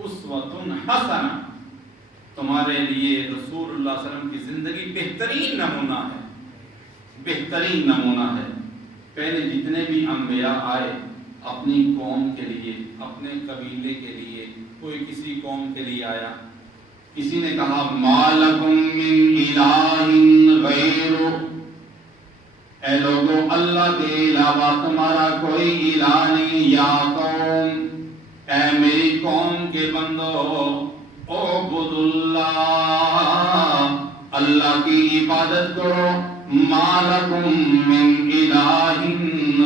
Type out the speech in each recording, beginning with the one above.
اسوۃ حسنہ، تمہارے لیے رسول اللہ صلی اللہ علیہ وسلم کی زندگی بہترین نمونہ ہے، بہترین نمونہ ہے۔ پہلے جتنے بھی انبیاء آئے اپنی قوم کے لیے، اپنے قبیلے کے لیے، کوئی کسی قوم کے لیے آیا، کسی نے کہا ما لکم من الہ غیرہ، اے لوگو اللہ کے علاوہ تمہارا کوئی الہ نہیں، یا قوم، اے میری قوم کے بندو، اعبد اللہ، اللہ کی عبادت کرو، ما لکم من الہ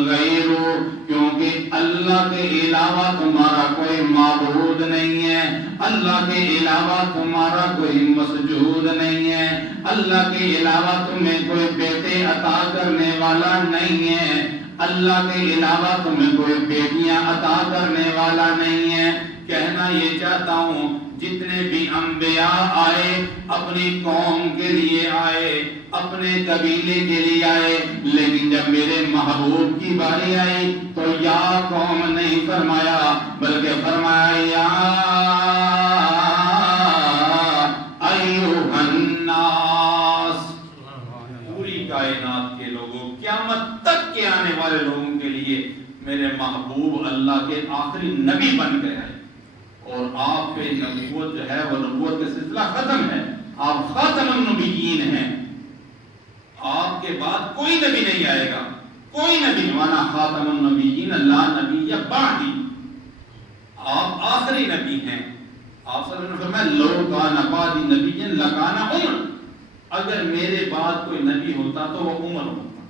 غیرہ، کیونکہ اللہ کے علاوہ تمہارا کوئی معبود نہیں ہے، اللہ کے علاوہ تمہارا کوئی مسجود نہیں ہے، اللہ کے علاوہ تمہیں کوئی بیٹے عطا کرنے والا نہیں ہے، اللہ کے علاوہ تمہیں کوئی بیٹیاں عطا کرنے والا نہیں ہے۔ کہنا یہ چاہتا ہوں جتنے بھی انبیاء آئے اپنی قوم کے لیے آئے، اپنے قبیلے کے لیے آئے، لیکن جب میرے محبوب کی باری آئی تو یا قوم نہیں فرمایا، بلکہ فرمایا یا ایھا الناس، پوری کائنات کے لوگوں، قیامت تک کے آنے والے لوگوں کے لیے میرے محبوب اللہ کے آخری نبی بن گئے ہیں، اور آپ پہ نبوت جو ہے وہ نبوت کا سلسلہ ختم ہے، آپ خاتم النبیین ہیں، آپ کے بعد کوئی نبی نہیں آئے گا، کوئی نبی، وانا خاتم النبیین لا نبی بعدی، آپ آخری نبی ہیں۔ آپ صلی اللہ علیہ وسلم نے فرمایا لو کان بعدی نبی لکان عمر، اگر میرے بعد کوئی نبی ہوتا تو وہ عمر ہوتا،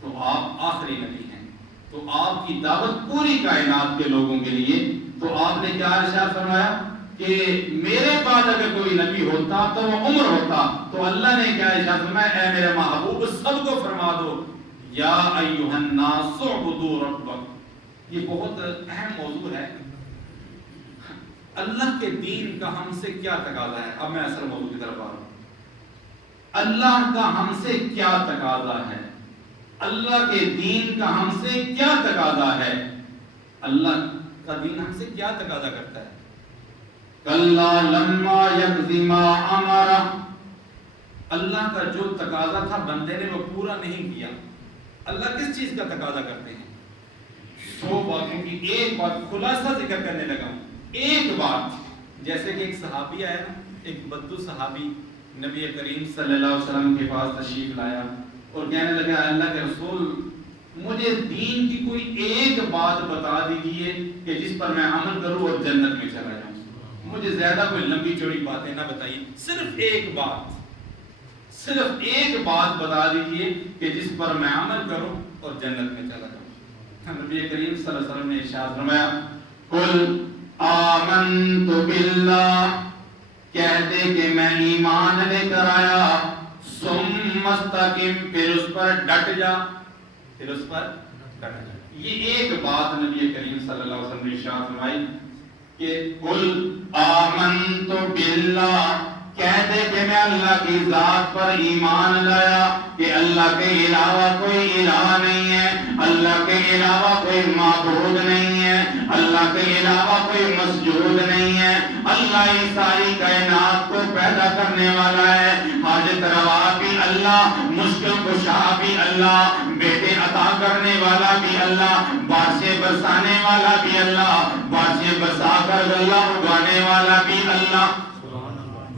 تو آپ آخری نبی ہیں، تو آپ کی دعوت پوری کائنات کے لوگوں کے لیے۔ تو آپ نے کیا ارشاد فرمایا کہ میرے بعد اگر کوئی نبی ہوتا تو وہ عمر ہوتا، تو اللہ نے کیا ارشاد فرمایا، اے میرے محبوب سب کو فرما دو یا ایھا الناس اعبدوا ربکم۔ یہ بہت اہم موضوع ہے، اللہ کے دین کا ہم سے کیا تقاضا ہے۔ اب میں اصل موضوع کی طرف آ رہا ہوں، اللہ کا ہم سے کیا تقاضا ہے، اللہ کے دین کا ہم سے کیا تقاضا ہے، اللہ کا دین ہم سے کیا تقاضا کرتا ہے۔ کلا لما یقض ما امر، اللہ کا جو تقاضا تھا بندے نے وہ پورا نہیں کیا۔ اللہ کس چیز کا تقاضا کرتے ہیں؟ 100 باتوں کی ایک بات خلاصہ ذکر کرنے لگا ہوں، ایک بات، جیسے کہ ایک صحابی آیا نا، ایک بدو صحابی نبی کریم صلی اللہ علیہ وسلم کے پاس تشریف لایا اور کہنے لگا اللہ کے رسول مجھے دین کی کوئی ایک بات بتا دیجئے کہ جس پر میں عمل کروں اور جنت میں چلا جاؤں، مجھے زیادہ کوئی لمبی چوڑی باتیں نہ بتائیے، صرف ایک بات، صرف ایک بات بتا دیجئے کہ جس پر میں عمل کروں اور جنت میں چلا جاؤں۔ نبی کریم صلی اللہ علیہ وسلم نے ارشاد فرمایا قل آمنت باللہ، کہہ دے کہ میں ایمان لے کر آیا، ثم استقم، پھر اس پر ڈٹ جا، پھر اس پر ڈٹ جا۔ یہ ایک بات نبی کریم صلی اللہ علیہ وسلم نے ارشاد فرمائی کہ قل آمنت باللہ، کہہ دے کہ میں اللہ کی ذات پر ایمان لایا کہ اللہ کے علاوہ کوئی الہ نہیں ہے، اللہ کے علاوہ کوئی معبود نہیں ہے، اللہ کے علاوہ کوئی مسجود نہیں ہے، اللہ اس ساری کائنات کو پیدا کرنے والا ہے، حاجت روا بھی اللہ، مشکل کشا بھی اللہ، بیٹے عطا کرنے والا بھی اللہ، بارشیں برسانے والا بھی اللہ، بارشیں برسا کر اللہ اگانے والا بھی اللہ۔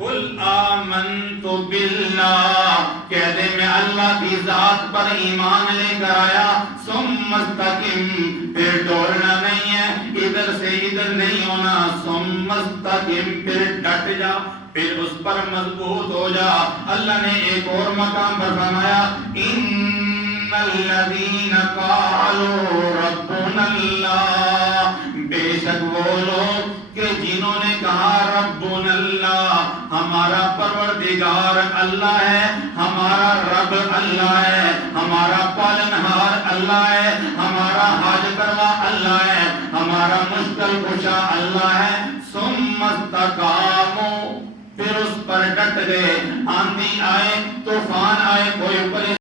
قل آمنت باللہ، کہہ دے میں اللہ کی ذات پر ایمان لے کر آیا، ثم استقم، پھر ڈولنا نہیں ہے، ادھر سے ادھر نہیں ہونا، ثم استقم، پھر ڈٹ جا، پھر اس پر مضبوط ہو جا۔ اللہ نے ایک اور مقام پر فرمایا ان الذین قالوا ربنا اللہ، بے شک وہ لوگ کہ جنہوں نے کہا ربنا اللہ، ہمارا پروردگار اللہ ہے، ہمارا رب اللہ ہے، ہمارا پالنہار اللہ ہے، ہمارا حاجت روا اللہ ہے، ہمارا مشکل کشا اللہ ہے، ثم استقاموا، پھر اس پر ڈٹ گئے، آندھی آئے، طوفان آئے، کوئی